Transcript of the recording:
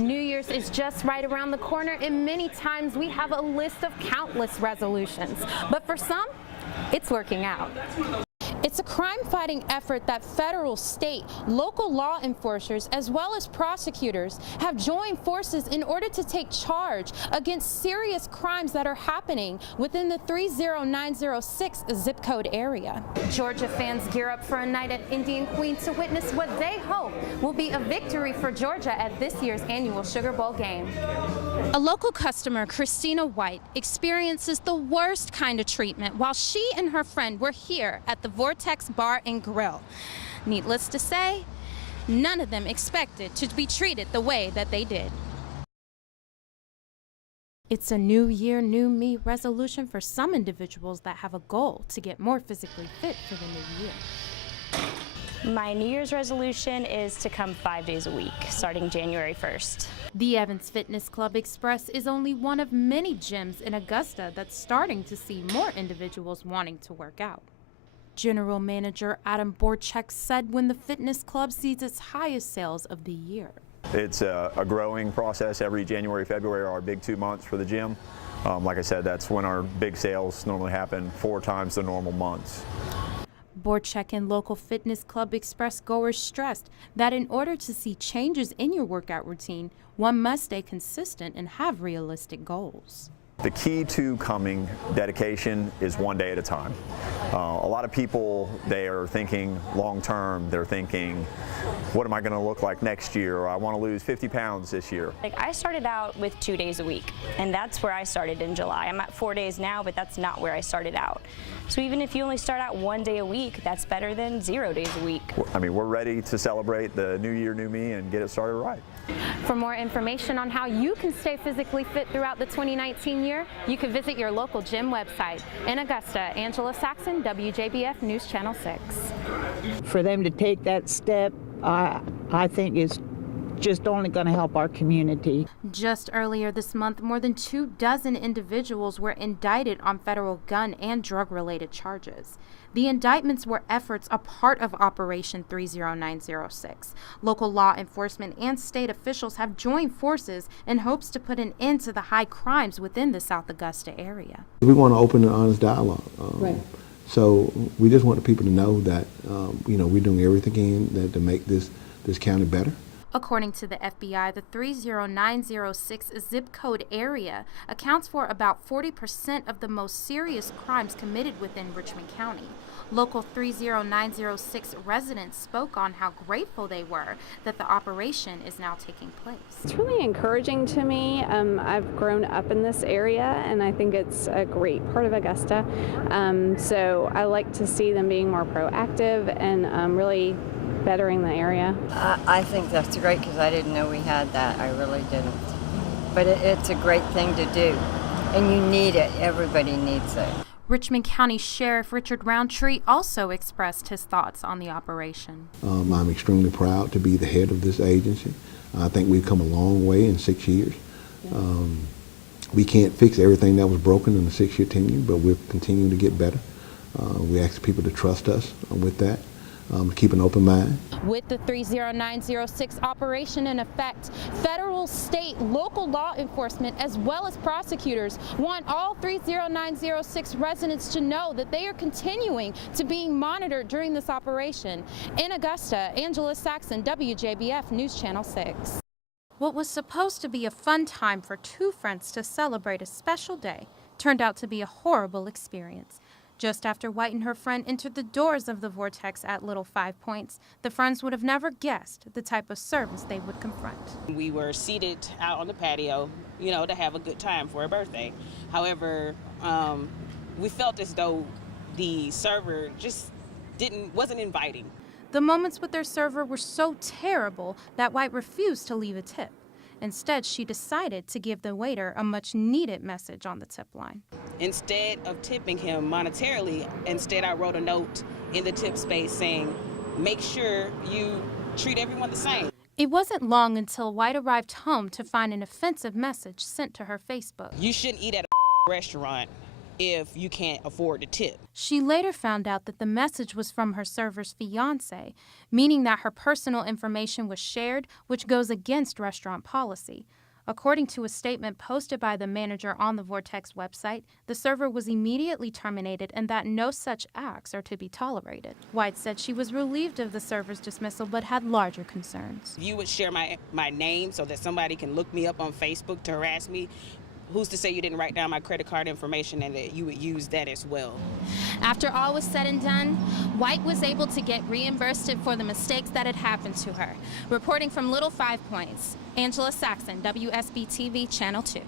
New Year's is just right around the corner, and many times we have a list of countless resolutions. But for some, it's working out. It's a crime-fighting effort that federal, state, local law enforcers, as well as prosecutors, have joined forces in order to take charge against serious crimes that are happening within the 30906 zip code area. Georgia fans gear up for a night at Indian Queen to witness what they hope will be a victory for Georgia at this year's annual Sugar Bowl game. A local customer, Christina White, experiences the worst kind of treatment while she and her friend were here at the Vortex Bar and Grill. Needless to say, none of them expected to be treated the way that they did. It's a new year, new me resolution for some individuals that have a goal to get more physically fit for the new year. My New Year's resolution is to come 5 days a week, starting January 1st. The Evans Fitness Club Express is only one of many gyms in Augusta that's starting to see more individuals wanting to work out. General Manager Adam Borchek said when the fitness club sees its highest sales of the year. It's a growing process. Every January, February are our big 2 months for the gym. Like I said, that's when our big sales normally happen, 4 times the normal months. Borchek and local fitness club express goers stressed that in order to see changes in your workout routine, one must stay consistent and have realistic goals. The key to coming dedication is 1 day at a time. A lot of people, they are thinking long term. They're thinking, what am I going to look like next year? Or I want to lose 50 pounds this year. I started out with 2 days a week, and that's where I started in July. I'm at 4 days now, but that's not where I started out. So even if you only start out 1 day a week, that's better than 0 days a week. I mean, we're ready to celebrate the new year, new me, and get it started right. For more information on how you can stay physically fit throughout the 2019 year, you can visit your local gym website. In Augusta, Angela Saxon, WJBF News Channel 6. For them to take that step, I think is just only going to help our community. Just earlier this month, more than 24 individuals were indicted on federal gun and drug-related charges. The indictments were efforts a part of Operation 30906. Local law enforcement and state officials have joined forces in hopes to put an end to the high crimes within the South Augusta area. We want to open an honest dialogue. Right. So we just want the people to know that we're doing everything to make this county better. According to the FBI, the 30906 zip code area accounts for about 40% of the most serious crimes committed within Richmond County. Local 30906 residents spoke on how grateful they were that the operation is now taking place. It's really encouraging to me. I've grown up in this area, and I think it's a great part of Augusta. So I like to see them being more proactive and really bettering the area. I think that's great because I didn't know we had that. I really didn't. But it's a great thing to do, and you need it. Everybody needs it. Richmond County Sheriff Richard Roundtree also expressed his thoughts on the operation. I'm extremely proud to be the head of this agency. I think we've come a long way in 6 years. We can't fix everything that was broken in the 6-year tenure, but we're continuing to get better. We ask people to trust us with that. Keep an open mind. With the 30906 operation in effect, federal, state, local law enforcement, as well as prosecutors, want all 30906 residents to know that they are continuing to being monitored during this operation. In Augusta, Angela Saxon, WJBF News Channel 6. What was supposed to be a fun time for two friends to celebrate a special day turned out to be a horrible experience. Just after White and her friend entered the doors of the Vortex at Little 5 Points, the friends would have never guessed the type of service they would confront. We were seated out on the patio, to have a good time for a birthday. However, we felt as though the server just wasn't inviting. The moments with their server were so terrible that White refused to leave a tip. Instead, she decided to give the waiter a much-needed message on the tip line. Instead of tipping him monetarily, I wrote a note in the tip space saying, make sure you treat everyone the same. It wasn't long until White arrived home to find an offensive message sent to her Facebook. You shouldn't eat at a restaurant if you can't afford to tip. She later found out that the message was from her server's fiancé, meaning that her personal information was shared, which goes against restaurant policy. According to a statement posted by the manager on the Vortex website, the server was immediately terminated and that no such acts are to be tolerated. White said she was relieved of the server's dismissal but had larger concerns. If you would share my name so that somebody can look me up on Facebook to harass me, who's to say you didn't write down my credit card information and that you would use that as well? After all was said and done, White was able to get reimbursed for the mistakes that had happened to her. Reporting from Little 5 Points, Angela Saxon, WSB-TV, Channel 2.